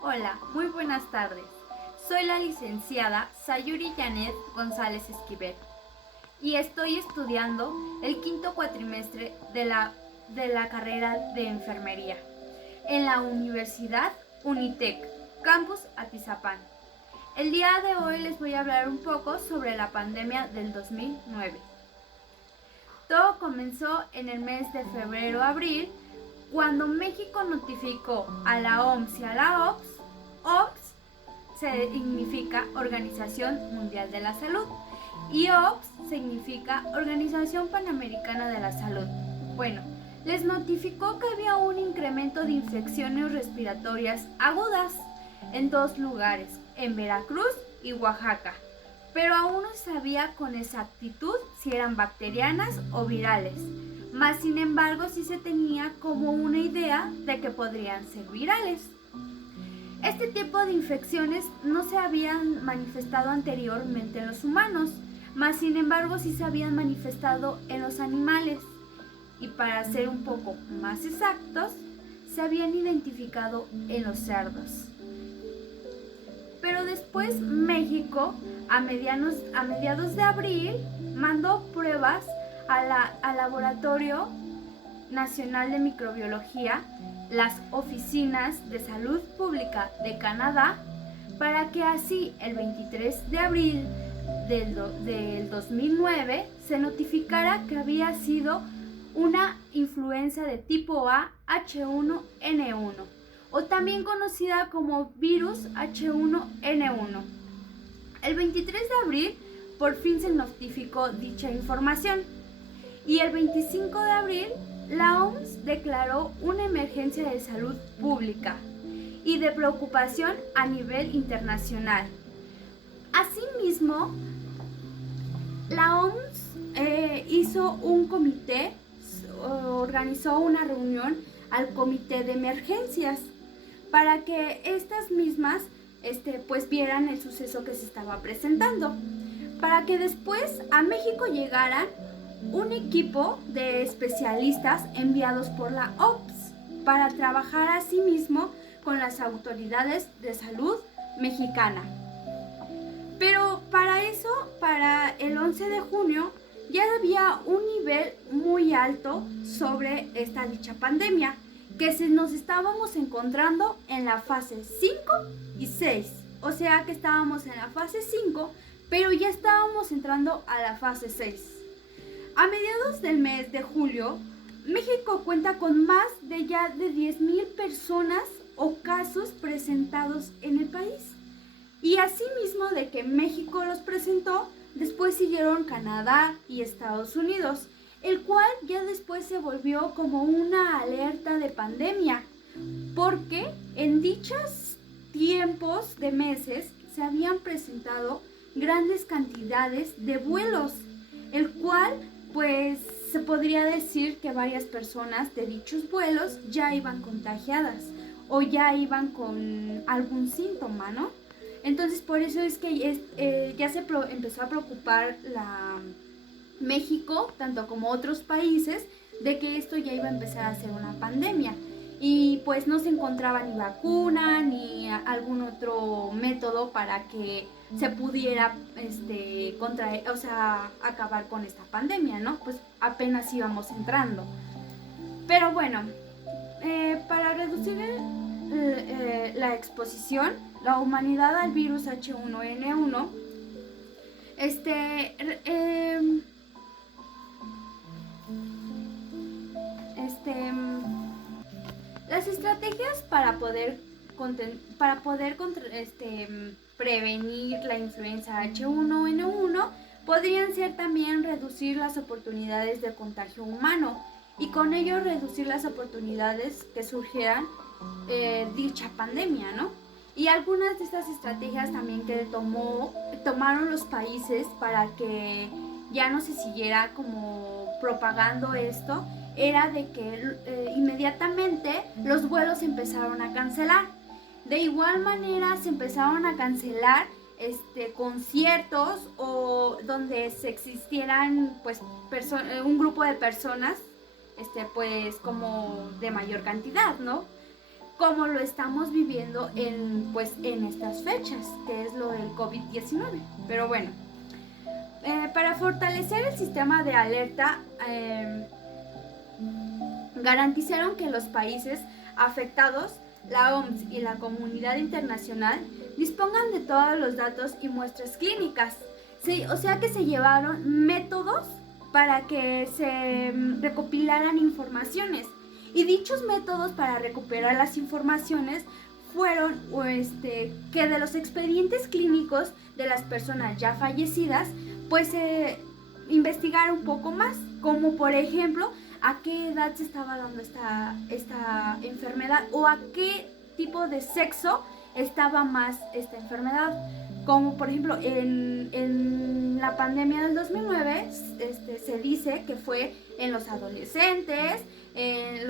Hola, muy buenas tardes. Soy la licenciada Sayuri Janet González Esquivel y estoy estudiando el quinto cuatrimestre de la carrera de enfermería en la Universidad Unitec, Campus Atizapán. El día de hoy les voy a hablar un poco sobre la pandemia del 2009. Todo comenzó en el mes de febrero-abril, cuando México notificó a la OMS y a la OPS significa Organización Mundial de la Salud y OPS significa Organización Panamericana de la Salud. Bueno, les notificó que había un incremento de infecciones respiratorias agudas en dos lugares, en Veracruz y Oaxaca, pero aún no se sabía con exactitud si eran bacterianas o virales. Mas sin embargo sí se tenía como una idea de que podrían ser virales. Este tipo de infecciones no se habían manifestado anteriormente en los humanos, mas sin embargo sí se habían manifestado en los animales. Y para ser un poco más exactos, se habían identificado en los cerdos. Pero después México, a mediados de abril, mandó pruebas al Laboratorio Nacional de Microbiología, las Oficinas de Salud Pública de Canadá, para que así el 23 de abril del 2009 se notificara que había sido una influenza de tipo A H1N1, o también conocida como virus H1N1. El 23 de abril por fin se notificó dicha información y el 25 de abril la OMS declaró una emergencia de salud pública y de preocupación a nivel internacional. Asimismo, la OMS hizo un comité, organizó una reunión al comité de emergencias para que estas mismas pues vieran el suceso que se estaba presentando, para que después a México llegaran un equipo de especialistas enviados por la OPS para trabajar asimismo con las autoridades de salud mexicana. Pero para eso, para el 11 de junio, ya había un nivel muy alto sobre esta dicha pandemia, que nos estábamos encontrando en la fase 5 y 6. O sea que estábamos en la fase 5, pero ya estábamos entrando a la fase 6. A mediados del mes de julio, México cuenta con más de 10,000 personas o casos presentados en el país. Y asimismo de que México los presentó, después siguieron Canadá y Estados Unidos, el cual ya después se volvió como una alerta de pandemia, porque en dichos tiempos de meses se habían presentado grandes cantidades de vuelos, el cual pues se podría decir que varias personas de dichos vuelos ya iban contagiadas o ya iban con algún síntoma, ¿no? Entonces por eso es que ya se empezó a preocupar México, tanto como otros países, de que esto ya iba a empezar a ser una pandemia. Y pues no se encontraba ni vacuna ni algún otro método para que se pudiera acabar con esta pandemia, ¿no? Pues apenas íbamos entrando. Pero bueno, para reducir la exposición, la humanidad al virus H1N1, las estrategias para poder prevenir la influenza H1N1 podrían ser también reducir las oportunidades de contagio humano y con ello reducir las oportunidades que surgieran dicha pandemia, ¿no? Y algunas de estas estrategias también que tomaron los países para que ya no se siguiera como propagando esto, era de que inmediatamente los vuelos se empezaron a cancelar. De igual manera se empezaron a cancelar conciertos o donde se existieran pues un grupo de personas pues como de mayor cantidad, ¿no? como lo estamos viviendo en estas fechas, que es lo del COVID-19. Pero bueno, para fortalecer el sistema de alerta, garantizaron que los países afectados, la OMS y la comunidad internacional, dispongan de todos los datos y muestras clínicas. Sí, o sea que se llevaron métodos para que se recopilaran informaciones. Y dichos métodos para recuperar las informaciones fueron que de los expedientes clínicos de las personas ya fallecidas, pues investigar un poco más, como por ejemplo a qué edad se estaba dando esta enfermedad o a qué tipo de sexo estaba más esta enfermedad. Como por ejemplo en la pandemia del 2009 se dice que fue en los adolescentes, en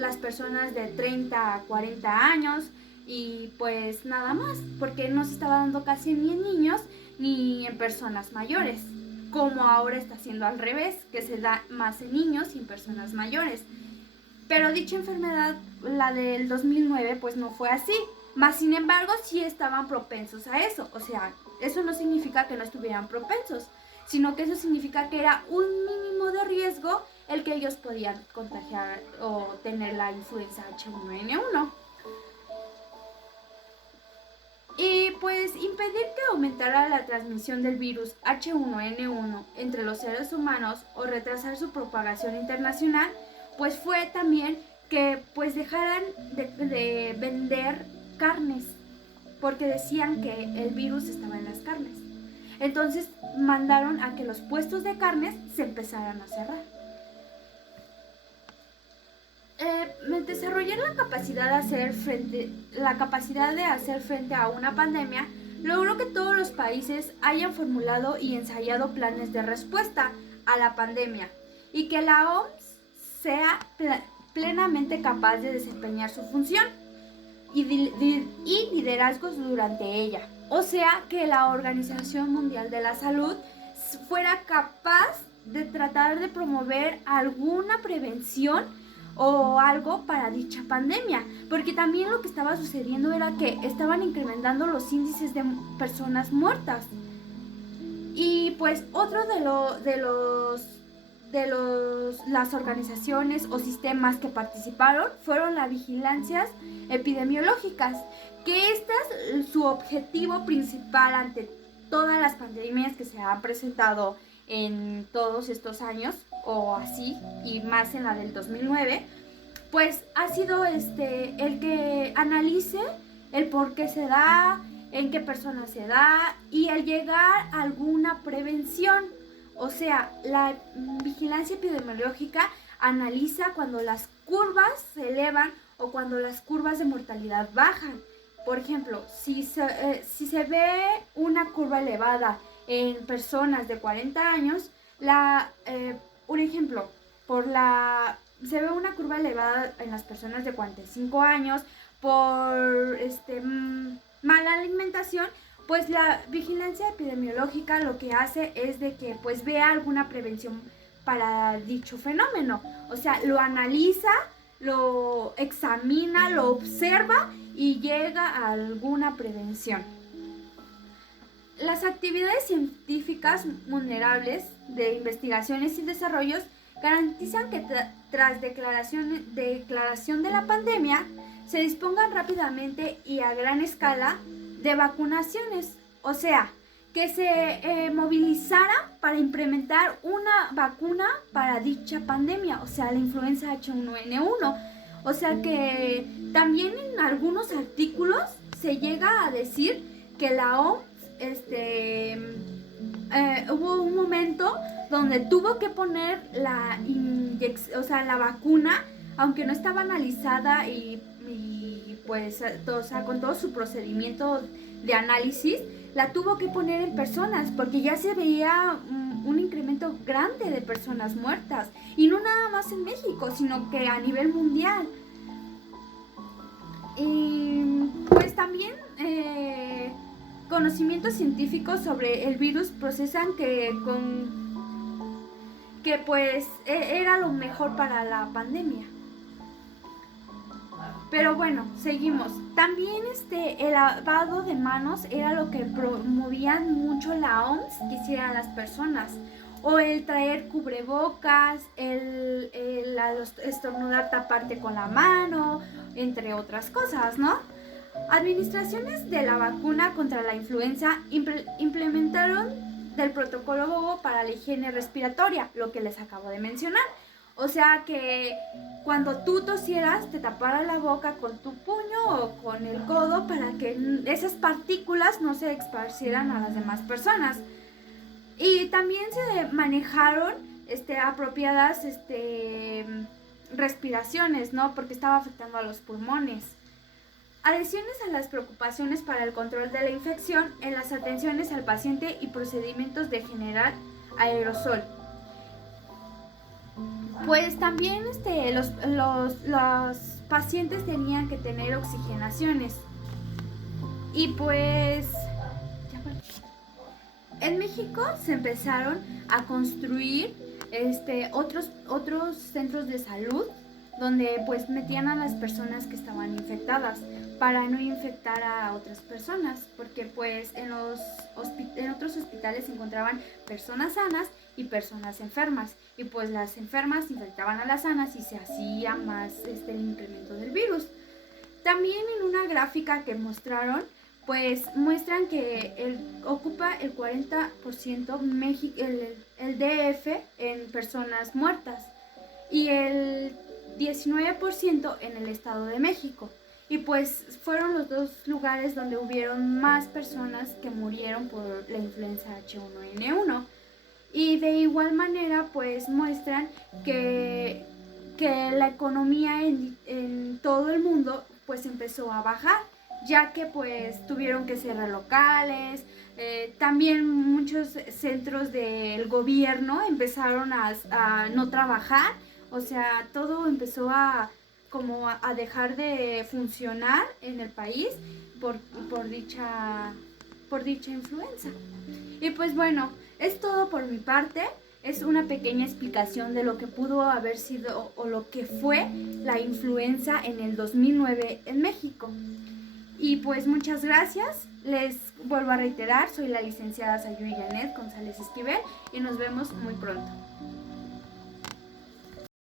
las personas de 30 a 40 años y pues nada más, porque no se estaba dando casi ni en niños ni en personas mayores, como ahora está siendo al revés, que se da más en niños y en personas mayores. Pero dicha enfermedad, la del 2009, pues no fue así. Más sin embargo, sí estaban propensos a eso. O sea, eso no significa que no estuvieran propensos, sino que eso significa que era un mínimo de riesgo el que ellos podían contagiar o tener la influenza H1N1. Y pues impedir que aumentara la transmisión del virus H1N1 entre los seres humanos o retrasar su propagación internacional, pues fue también que pues dejaran de vender carnes, porque decían que el virus estaba en las carnes. Entonces mandaron a que los puestos de carnes se empezaran a cerrar. Desarrollar la capacidad de hacer frente a una pandemia logró que todos los países hayan formulado y ensayado planes de respuesta a la pandemia y que la OMS sea plenamente capaz de desempeñar su función y liderazgos durante ella. O sea, que la Organización Mundial de la Salud fuera capaz de tratar de promover alguna prevención o algo para dicha pandemia, porque también lo que estaba sucediendo era que estaban incrementando los índices de personas muertas. Y pues otro las organizaciones o sistemas que participaron fueron las vigilancias epidemiológicas, que su objetivo principal ante todas las pandemias que se han presentado en todos estos años o así, y más en la del 2009, pues ha sido el que analice el por qué se da, en qué personas se da y el llegar a alguna prevención. O sea, la vigilancia epidemiológica analiza cuando las curvas se elevan o cuando las curvas de mortalidad bajan. Por ejemplo, si se ve una curva elevada en personas de 40 años, un ejemplo, se ve una curva elevada en las personas de 45 años por mala alimentación, pues la vigilancia epidemiológica lo que hace es de que pues vea alguna prevención para dicho fenómeno. O sea, lo analiza, lo examina, lo observa y llega a alguna prevención. Las actividades científicas vulnerables de investigaciones y desarrollos garantizan que tras declaración de la pandemia se dispongan rápidamente y a gran escala de vacunaciones, o sea, que se movilizara para implementar una vacuna para dicha pandemia, o sea, la influenza H1N1. O sea que también en algunos artículos se llega a decir que la OMS hubo un momento donde tuvo que poner la vacuna, aunque no estaba analizada y pues con todo su procedimiento de análisis, la tuvo que poner en personas porque ya se veía un incremento grande de personas muertas, y no nada más en México, sino que a nivel mundial. Y pues también conocimientos científicos sobre el virus procesan que pues era lo mejor para la pandemia. Pero bueno, seguimos. También el lavado de manos era lo que promovían mucho la OMS que hicieran las personas. O el traer cubrebocas, el estornudar, taparte con la mano, entre otras cosas, ¿no? Administraciones de la vacuna contra la influenza implementaron del protocolo Bobo para la higiene respiratoria, lo que les acabo de mencionar. O sea que cuando tú tosieras te taparas la boca con tu puño o con el codo para que esas partículas no se esparcieran a las demás personas. Y también se manejaron apropiadas respiraciones, ¿no? Porque estaba afectando a los pulmones. Adhesiones a las preocupaciones para el control de la infección en las atenciones al paciente y procedimientos de generar aerosol. Pues también los pacientes tenían que tener oxigenaciones. Y pues en México se empezaron a construir otros centros de salud donde pues metían a las personas que estaban infectadas para no infectar a otras personas, porque pues en otros hospitales se encontraban personas sanas y personas enfermas, y pues las enfermas infectaban a las sanas y se hacía más el incremento del virus. También en una gráfica que mostraron, pues muestran que ocupa el 40% el DF en personas muertas y el 19% en el Estado de México. Y pues fueron los dos lugares donde hubieron más personas que murieron por la influenza H1N1. Y de igual manera pues muestran que la economía en todo el mundo pues empezó a bajar, ya que pues tuvieron que cerrar locales, también muchos centros del gobierno empezaron a no trabajar, o sea, todo empezó a dejar de funcionar en el país por dicha influenza. Y pues bueno, es todo por mi parte. Es una pequeña explicación de lo que pudo haber sido o lo que fue la influenza en el 2009 en México. Y pues muchas gracias. Les vuelvo a reiterar, soy la licenciada Sayuri Janet González Esquivel y nos vemos muy pronto.